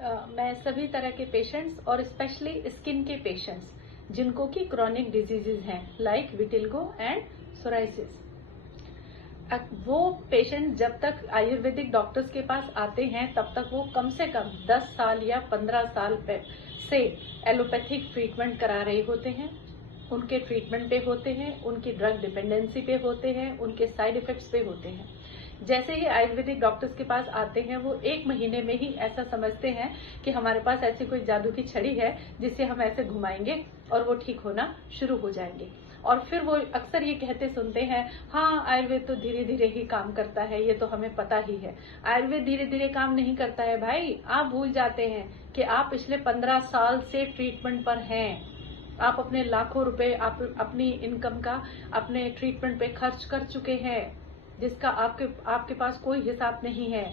मैं सभी तरह के पेशेंट्स और स्पेशली स्किन के पेशेंट्स जिनको की क्रॉनिक डिजीजेज हैं लाइक विटिलिगो एंड सोराइसिस, वो पेशेंट जब तक आयुर्वेदिक डॉक्टर्स के पास आते हैं तब तक वो कम से कम 10 साल या 15 साल से एलोपैथिक ट्रीटमेंट करा रहे होते हैं, उनके ट्रीटमेंट पे होते हैं, उनकी ड्रग डिपेंडेंसी पे होते हैं, उनके साइड इफेक्ट्स पे होते हैं। जैसे ही आयुर्वेदिक डॉक्टर्स के पास आते हैं वो 1 महीने में ही ऐसा समझते हैं कि हमारे पास ऐसी कोई जादू की छड़ी है जिससे हम ऐसे घुमाएंगे और वो ठीक होना शुरू हो जाएंगे। और फिर वो अक्सर ये कहते सुनते हैं, हाँ आयुर्वेद तो धीरे धीरे ही काम करता है, ये तो हमें पता ही है। आयुर्वेद धीरे धीरे काम नहीं करता है भाई, आप भूल जाते हैं कि आप पिछले 15 साल से ट्रीटमेंट पर हैं। आप अपने लाखों रुपए आप अपनी इनकम का अपने ट्रीटमेंट पे खर्च कर चुके हैं, जिसका आपके पास कोई हिसाब नहीं है।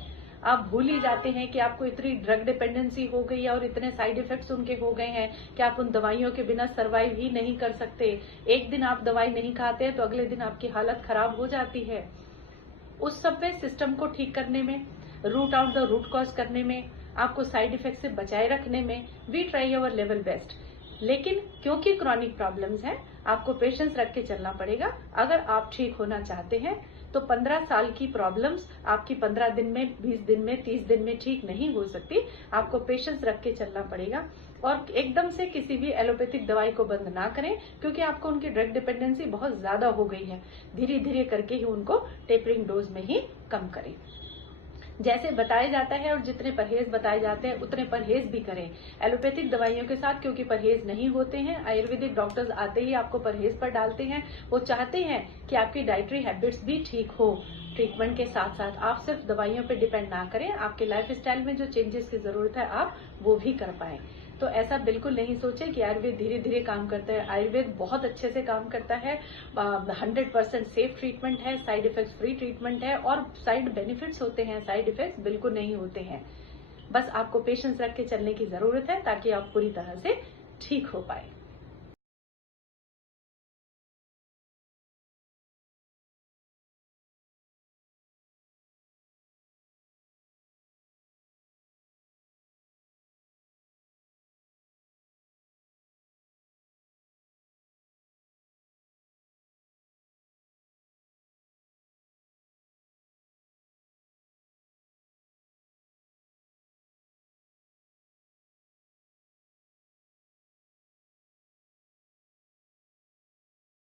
आप भूल ही जाते हैं कि आपको इतनी ड्रग डिपेंडेंसी हो गई है और इतने साइड इफेक्ट्स उनके हो गए हैं कि आप उन दवाइयों के बिना सरवाइव ही नहीं कर सकते। एक दिन आप दवाई नहीं खाते तो अगले दिन आपकी हालत खराब हो जाती है। उस सब पे सिस्टम को ठीक करने में, root out the root cause करने में, आपको साइड इफेक्ट से बचाए रखने में we try our level best. लेकिन क्योंकि क्रॉनिक प्रॉब्लम्स हैं, आपको पेशेंस रख के चलना पड़ेगा। अगर आप ठीक होना चाहते हैं तो 15 साल की प्रॉब्लम्स आपकी 15 दिन में, 20 दिन में, 30 दिन में ठीक नहीं हो सकती। आपको पेशेंस रख के चलना पड़ेगा और एकदम से किसी भी एलोपैथिक दवाई को बंद ना करें, क्योंकि आपको उनकी ड्रग डिपेंडेंसी बहुत ज्यादा हो गई है। धीरे धीरे करके ही उनको टेपरिंग डोज में ही कम करें, जैसे बताया जाता है। और जितने परहेज बताए जाते हैं उतने परहेज भी करें एलोपैथिक दवाइयों के साथ, क्योंकि परहेज नहीं होते हैं। आयुर्वेदिक डॉक्टर्स आते ही आपको परहेज पर डालते हैं। वो चाहते हैं कि आपकी डाइटरी हैबिट्स भी ठीक हो। ट्रीटमेंट के साथ साथ आप सिर्फ दवाइयों पे डिपेंड ना करें, आपके लाइफ स्टाइल में जो चेंजेस की जरूरत है आप वो भी कर पाए। तो ऐसा बिल्कुल नहीं सोचे कि आयुर्वेद धीरे धीरे काम करता है। आयुर्वेद बहुत अच्छे से काम करता है। 100% सेफ ट्रीटमेंट है, साइड इफेक्ट्स फ्री ट्रीटमेंट है और साइड बेनिफिट्स होते हैं, साइड इफेक्ट्स बिल्कुल नहीं होते हैं। बस आपको पेशेंस रख के चलने की जरूरत है ताकि आप पूरी तरह से ठीक हो पाए।